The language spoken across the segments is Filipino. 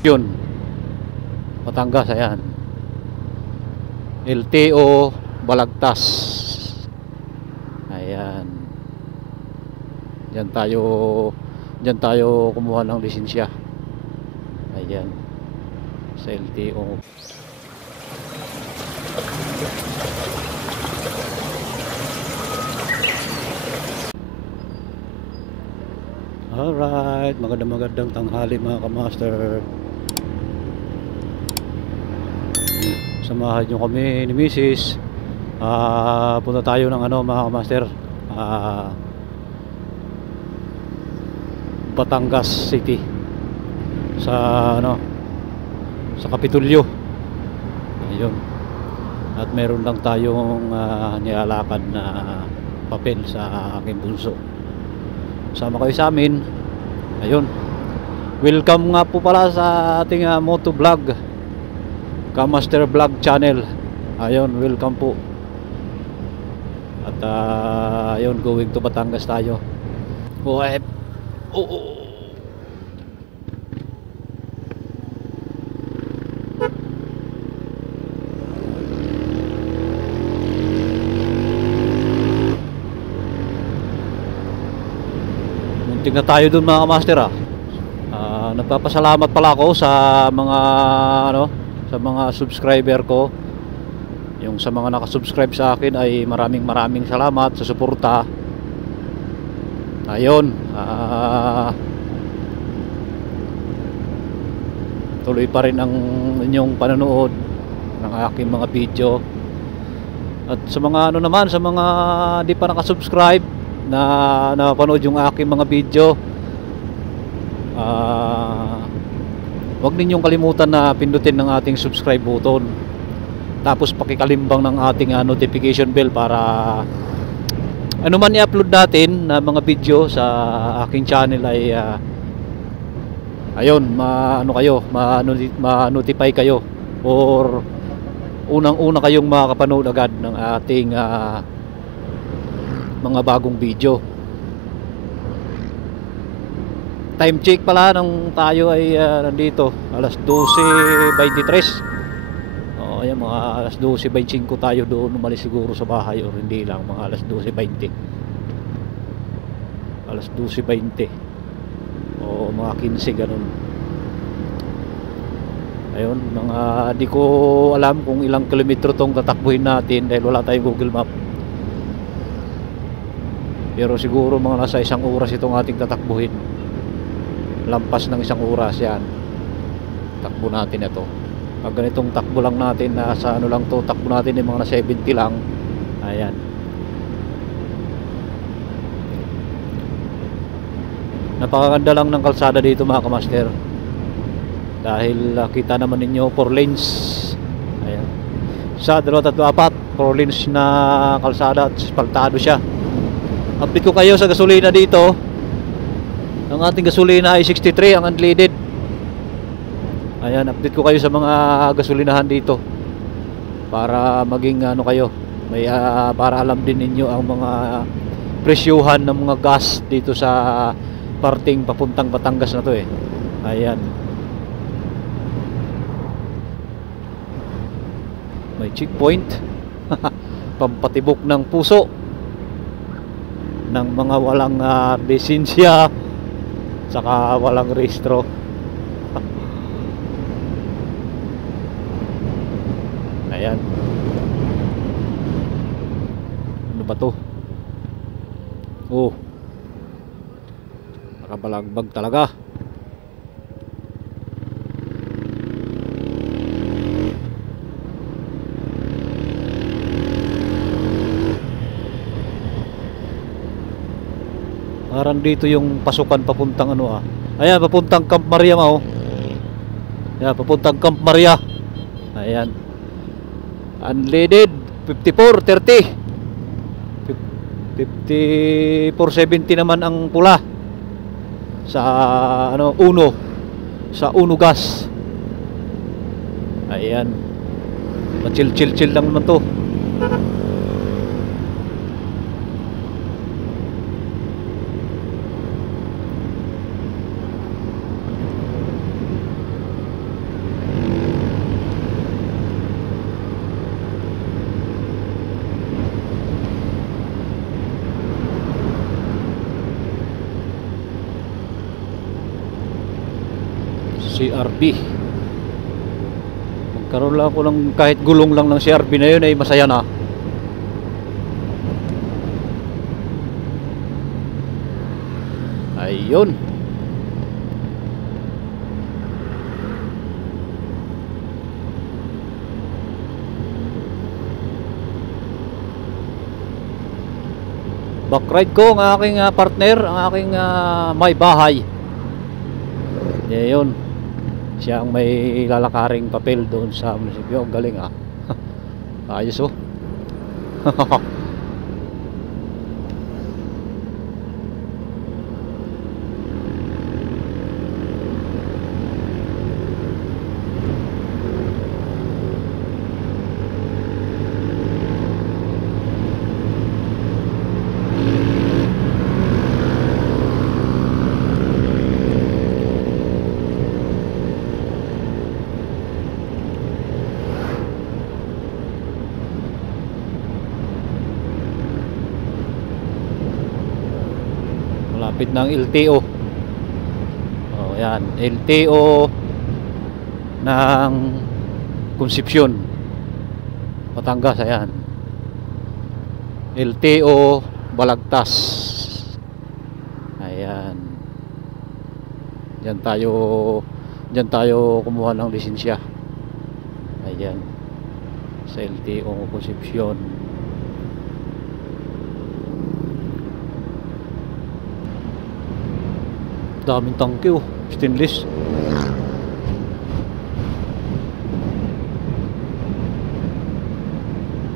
Yun, Batangas, ayan. LTO Balagtas. Ayan. Diyan tayo kumuha ng lisensya. Ayan. Sa LTO. Alright, magandang tanghali mga kamaster. Samahan nyo kami ni Mrs. Punta tayo ng mga kamaster, Batangas City, sa sa Kapitulyo. Ayun. At meron lang tayong nilalakad na papel sa aking bunso. Sama kayo sa amin. Ayun. Welcome nga po pala sa ating moto vlog, Kamaster Vlog Channel. Ayun, welcome po. At ayun, going to Batangas tayo. Muntik na tayo dun mga master. Nagpapasalamat pala ako sa mga sa mga subscriber ko. Yung sa mga nakasubscribe sa akin ay maraming salamat sa suporta. Ayun, tuloy pa rin ang inyong panonood ng aking mga video. At sa mga naman, sa mga di pa nakasubscribe na napanood yung aking mga video, huwag ninyong kalimutan na pindutin ng ating subscribe button, tapos pakikalimbang ng ating notification bell para ano man i-upload natin na mga video sa aking channel ay ayun, ma-notify kayo, or unang-una kayong makakapanood agad ng ating mga bagong video. Time check pala nung tayo ay nandito, alas 12:23. Ayan, mga alas 12:25 tayo doon umalis siguro sa bahay, or hindi lang, mga alas 12:20. Alas 12:20 o mga 15 ganun. Ayun, mga di ko alam kung ilang kilometro tong tatakbuhin natin dahil wala tayong Google Map. Pero siguro mga nasa 1 oras itong ating tatakbuhin. Lampas ng 1 oras yan takbo natin ito. Pag ganitong takbo lang natin, nasa lang to, takbo natin yung mga na 70 lang. Ayan, napakaganda lang ng kalsada dito mga kamaster, dahil kita naman ninyo 4 lanes. Ayan, 1, 2, 3, 4 4 lanes na kalsada at asfaltado siya. Update ko kayo sa gasolina dito. Ang ating gasolina ay 63 ang unleaded. Ayan, update ko kayo sa mga gasolinahan dito para maging kayo, may para alam din ninyo ang mga presyuhan ng mga gas dito sa parting papuntang Batangas na to eh. Ayan, may checkpoint. Pampatibok ng puso ng mga walang lisensya saka walang rehistro. Ayan, ano ba to? Oh, nakabalagbag talaga. Parang dito yung pasukan papuntang ayan, papuntang Camp Maria mo. Ayan, papuntang Camp Maria. Ayan, unleaded 54.30, 54.70 naman ang pula sa Uno, sa Uno Gas. Ayan, chill lang naman to. CRB. Magkaroon lang ako ng kahit gulong lang ng CRB na yun ay masaya na. Ayun. Backride ko ang aking partner, ang aking may bahay. Yun. Siya ang may lalakaring papel doon sa munisipyo. Ang galing Ayos oh. Malapit ng LTO. Oh, yan, LTO ng Concepcion, Batangas, ayan. LTO Balagtas. Ayan. Diyan tayo kumuha ng lisensya. Ayan. Sa LTO Concepcion. Daming tangke oh, stainless.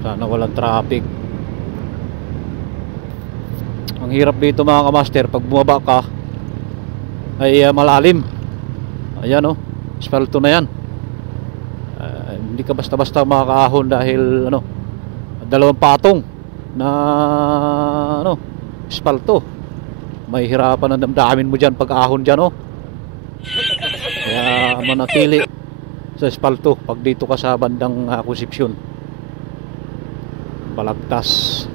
Sana walang traffic. Ang hirap dito mga kamaster, pag bumaba ka ay malalim. Ayan oh, espalto na yan. Hindi ka basta-basta makakaahon dahil dalawang patong na espalto. May hirapan ang damdamin mo dyan pag ahon dyan Kaya manatili sa espalto pag dito ka sa bandang Concepcion, Balagtas.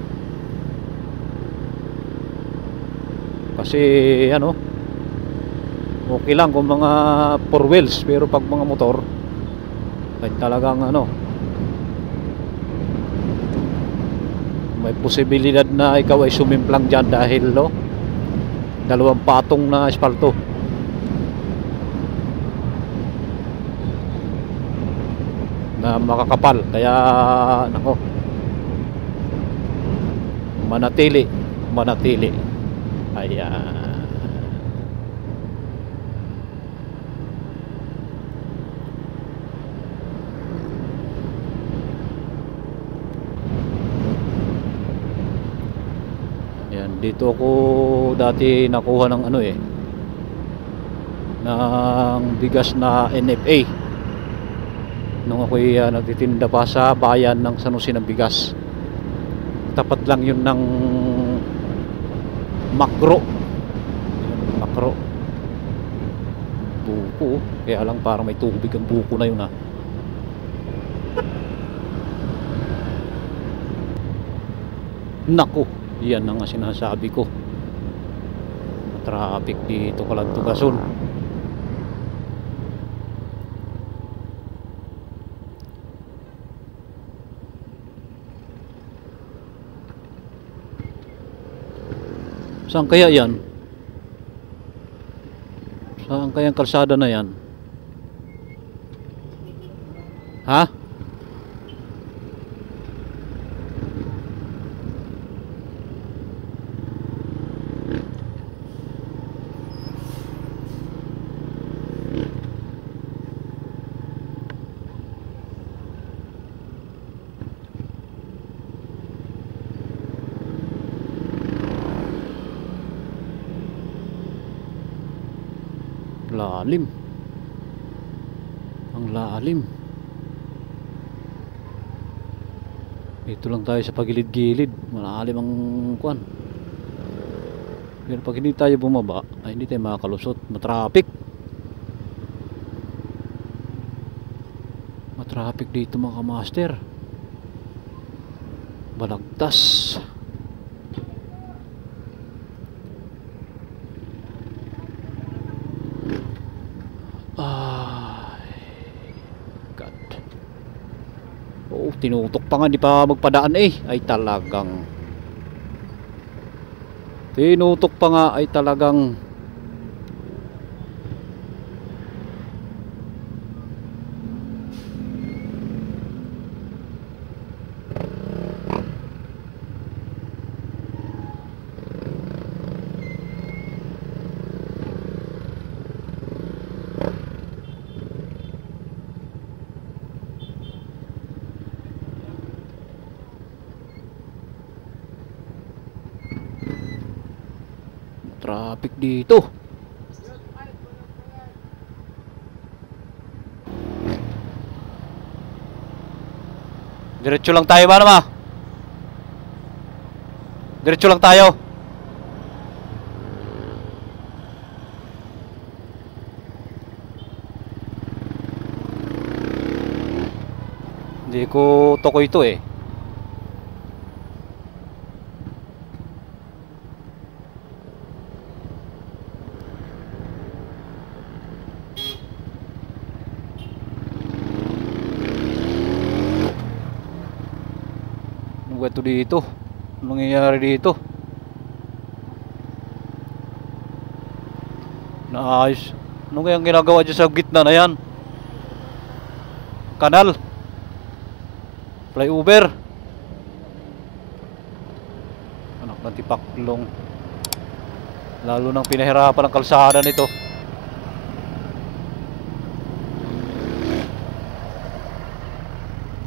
Kasi okay lang kung mga 4 wheels, pero pag mga motor ay talagang may posibilidad na ikaw ay sumimplang dyan dahil dalawang patong na espalto. Na makakapal. Kaya manatili. Ayan. Dito ako dati nakuha ng ng bigas na NFA nung ako'y nagtitinda pa sa bayan ng San Jose ng bigas. Tapat lang yun ng Makro. Buko, kaya lang parang may tubig ang buko na yun Naku, yan ang sinasabi ko. Traffic dito Calantugason. Saan kaya yan? Saan kaya ang kalsada na yan? Ha? Lalim. Ang lalim. Ito lang tayo sa pagilid-gilid. Malalim ang kuan. Pero pag hindi tayo bumaba, ay hindi tayo makakalusot. Matraffic. Matraffic dito mga master. Balagtas. tinutok pa nga, di pa magpadaan eh. Ay talagang tinutok pa nga, ay talagang traffic dito. Diretso lang tayo ba naman? Diretso lang tayo. Hindi ko toko ito eh. Ano ba ito dito? Anong nangyayari dito? Naayos. Ano kayang ginagawa dyan sa gitna na yan? Kanal. Flyover. Anak ng tipaklong. Lalo nang pinahirapan ang kalsada nito.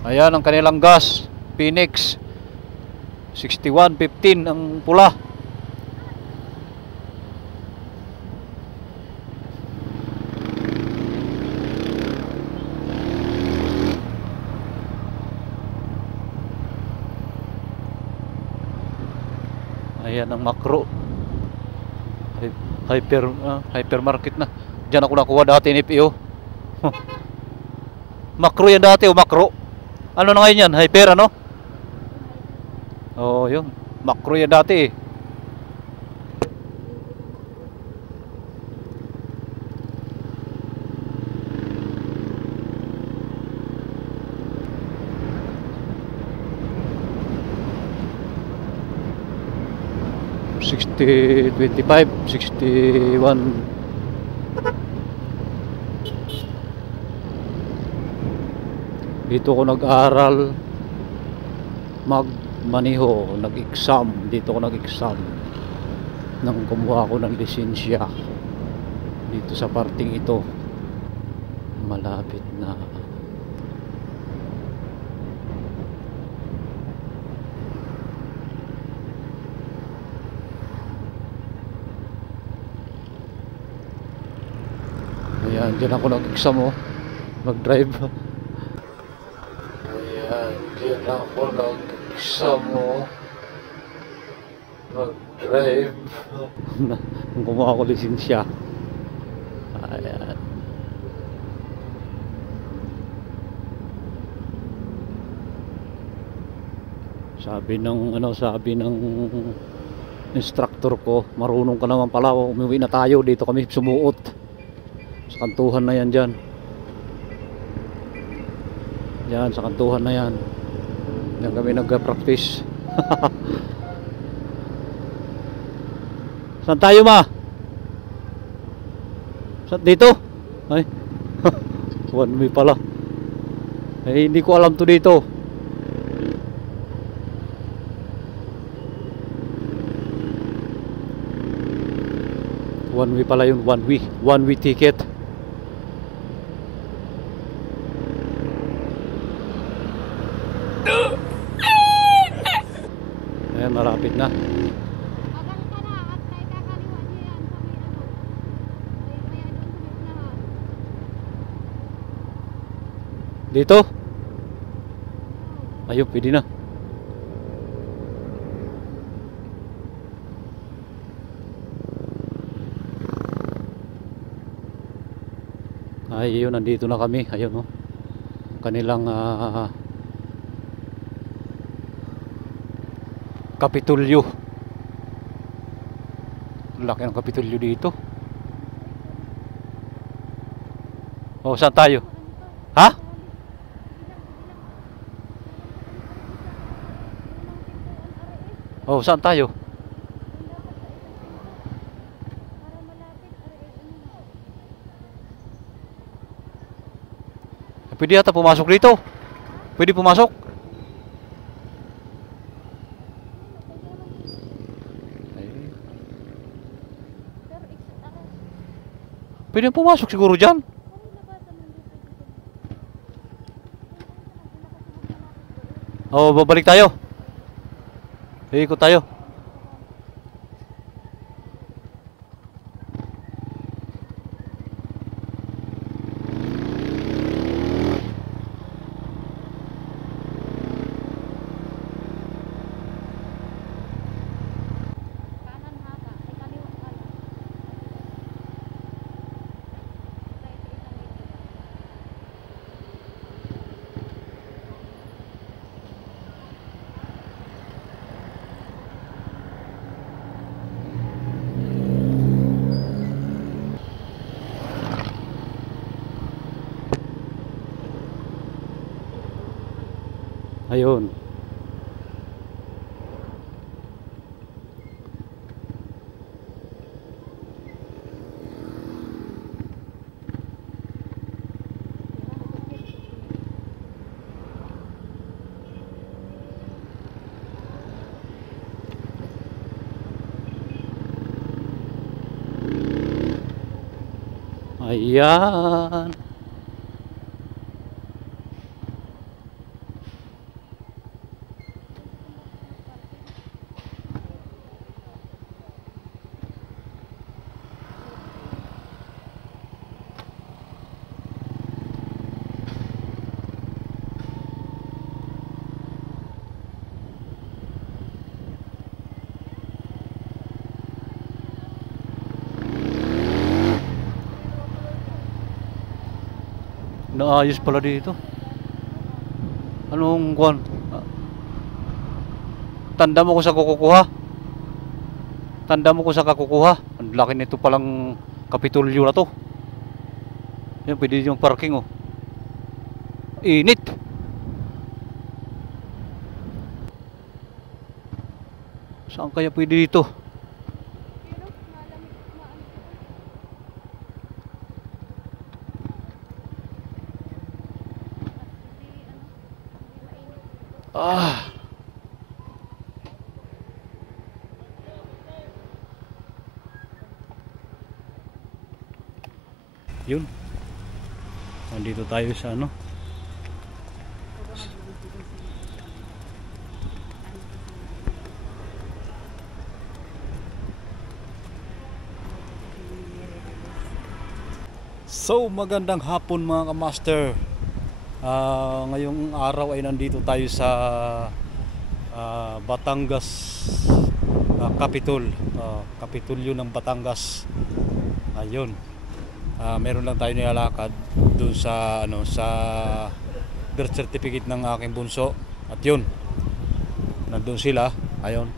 Ayan ang kanilang gas. Phoenix 6115 ang pula. Ayan ang Makro. Hypermarket na. Diyan ako nakuha dati NFO. Makro yan dati o Makro. Ano na ngayon yan? Hyper ano? Oh, yun. Makro yan dati eh. $60.25, 61. Dito ko nag-aral magmaneho, nag-exam. Dito ko nag-exam nang kumuha ko ng lisensya. Dito sa parting ito. Malapit na. Ayan, dyan ako nag-exam oh. Mag-drive. Ayan, dyan ako nag-exam oh. Mag-drive. Nung kumuha ko lisensya. Ayan. Sabi ng instructor ko, marunong ka naman pala, umuwi na tayo, dito kami sumuot. Sa kantuhan na yan dyan. Yan, sa kantuhan na yan. Yan kami nag-practice. Saan tayo ma? Dito? Ay. One way pala. Eh, hindi ko alam to dito. One way pala yun, one way. One way ticket. Ayan, malapit na. Dito? Ayun, pwede na. Ay, yun, nandito na kami. Ayun, oh. Kanilang Kapitulyo. Laki ng Kapitulyo dito. Oh, saan tayo? Ha? Oh, saan tayo? Pwede yata pumasok dito. Pwede pumasok. Pwede pumasok siguro dyan. Oh, babalik tayo. Ikot tayo. Ayun. Ayan. Naayos pala dito. Anong kuwan? Tanda mo ko sa kukuha. Tanda mo ko sa kakukuha. Ang laki nito palang Kapitolyo na to. Yan, pwede yung parking oh. Init. Saan kaya pwede dito? Ah. Yun. Nandito tayo sa ano? So, magandang hapon mga kamaster. Ngayong araw ay nandito tayo sa Batangas Capitol, Kapitolyo ng Batangas. Ayun. Meron lang tayo nilalakad doon sa ano, sa birth certificate ng aking bunso. At yun, nandun sila. Ayun,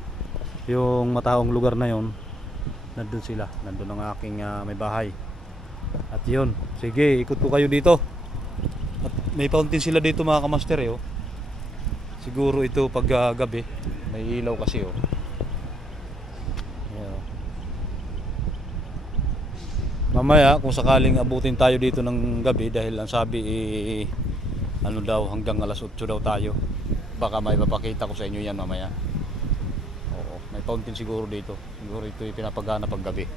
yung mataong lugar na yun, nandun sila. Nandun ang aking may bahay. At yun, sige, ikot ko kayo dito. At may fountain sila dito mga kamaster eh, oh. Siguro ito pag gabi, may ilaw kasi oh. Ayan, oh. Mamaya kung sakaling abutin tayo dito ng gabi, dahil ang sabi ano daw, hanggang alas 8 daw tayo. Baka may mapakita ko sa inyo yan mamaya. Oo, may fountain siguro dito. Siguro ito yung pinapagana pag gabi.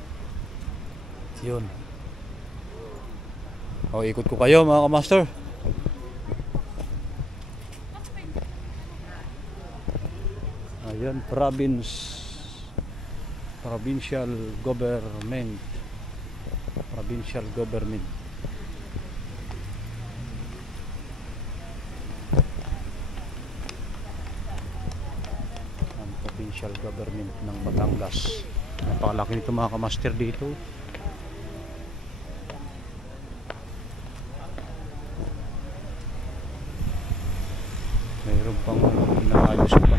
Yun. O, ikot ko kayo mga kamaster. Ayan, provincial government. Provincial government. Ang provincial government ng Batangas. Napakalaki nito mga kamaster dito. Mayroon pang inaayos pa.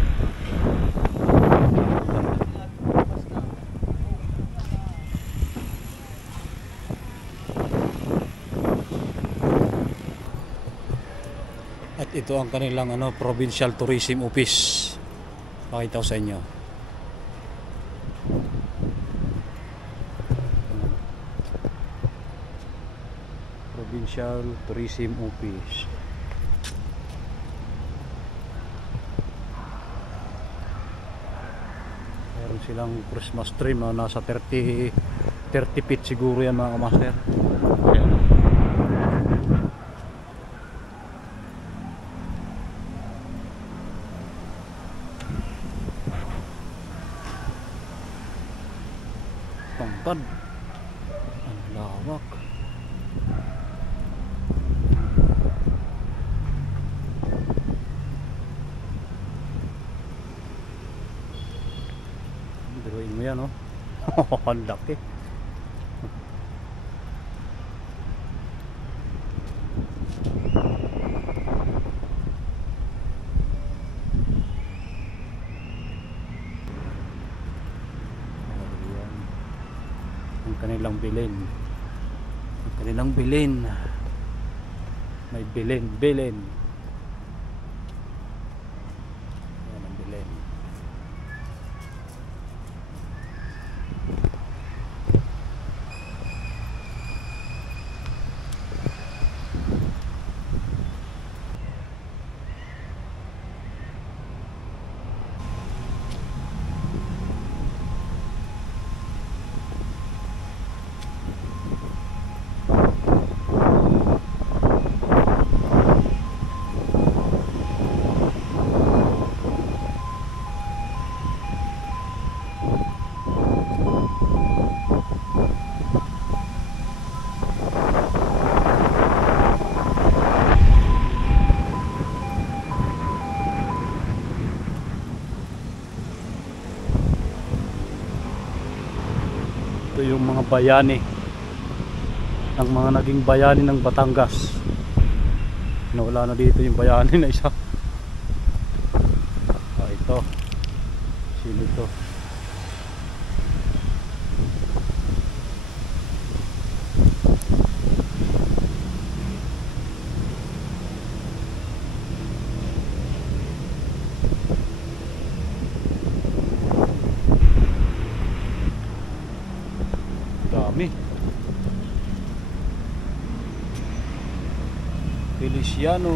At ito ang kanilang ano, Provincial Tourism Office. Pakita ko sa inyo. Provincial Tourism Office. Meron silang Christmas tree, mga nasa 30 feet siguro yan mga kamaster. Ayan. Tangkad, ang lawak. Biruin mo yan, oh. Ang laki. Ang kanilang bilin. Ang kanilang bilin. May bilin. Yan ang bilin. Ito yung mga bayani, ang mga naging bayani ng Batangas. Nawala na dito yung bayani na isa. Ito, sino ito? Dami. Feliciano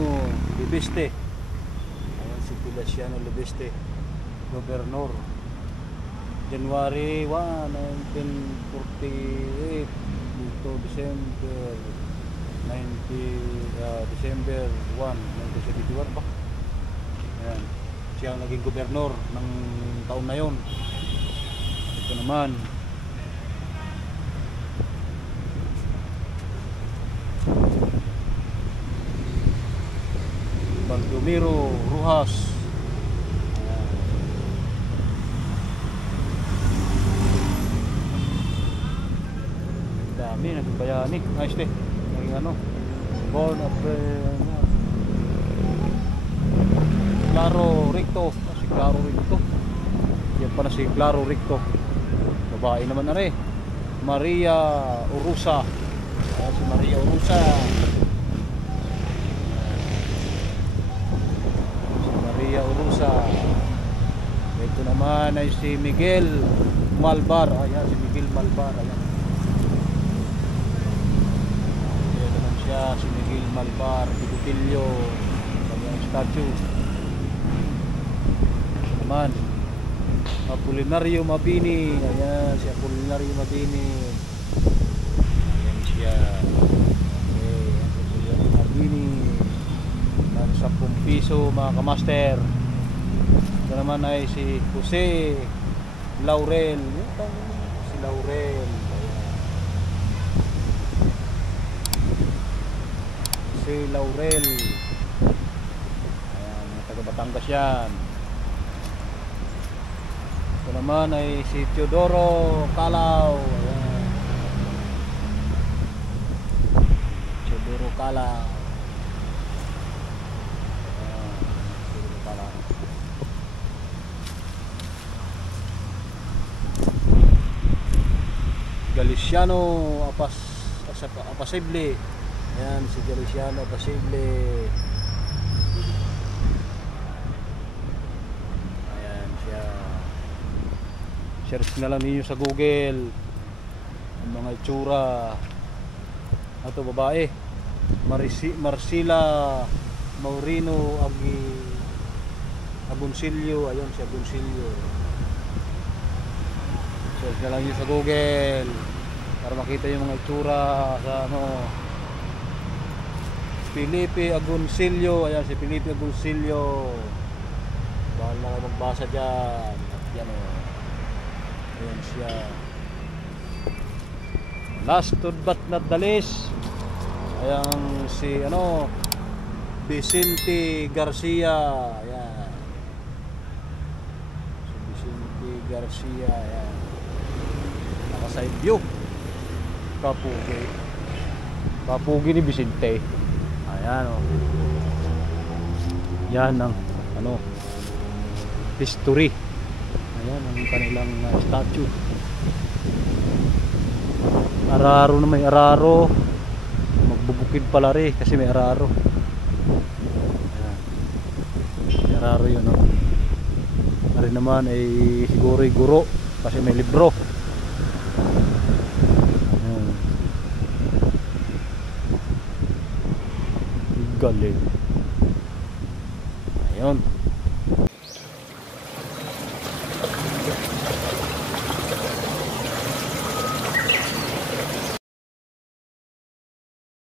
Libeste. Ayan si Feliciano Libeste, Gobernador. January 1, 1948 to December 1, 1971 ba? Ayan. Siya ang naging gobernador ng taon na yon. Ito naman Baldomero Rojas. Dami naging bayani. Ayos din. Naging ano, born of Claro Recto. Si Claro Recto. Yan pala si Claro Recto. Babae naman na rin. Maria Urusa. Si Maria Urusa. Urusa. Ito naman ay si Miguel Malbar. Ayan, si Miguel Malbar. Ayan. Ayan naman siya, si Miguel Malbar, Bigotillo. Ayan, statue. Ito naman Apolinario Mabini. Ayan, si Apolinario Mabini. Ayan siya. Okay, Apolinario Mabini. 10 piso mga kamaster. Ito naman ay si Jose Laurel. Si Laurel. Si Laurel. Ayan, mga taga Batangas yan. Ito naman ay si Teodoro Calao. Ayan. Teodoro Calao. Galiciano Apasible. Ayan, si Galiciano Apasible. Ayan siya. Search na lang ninyo sa Google ang mga itsura. Ito babae. Marcila Maurino Agoncillo. Ayun si Agoncillo. Search na lang yun sa Google para makita yung mga itsura sa ano. Felipe Agoncillo. Ayan si Felipe Agoncillo. Bahal na kayo magbasa dyan. At yan o. Ayan siya. Last but not the least, ayan si ano, Vicente Garcia. Ayan. Si Vicente Garcia. Ayan. Naka side view. Kapugi ni Vicente. Ayan o. Yan ang ano, history. Ayan ang kanilang statue. Araro na may araro. Magbubukid pala rin kasi may araro. Ayan. May araro yun, no? Ari naman ay siguro ay guro kasi may libro. Ayan. Galing. Ayun.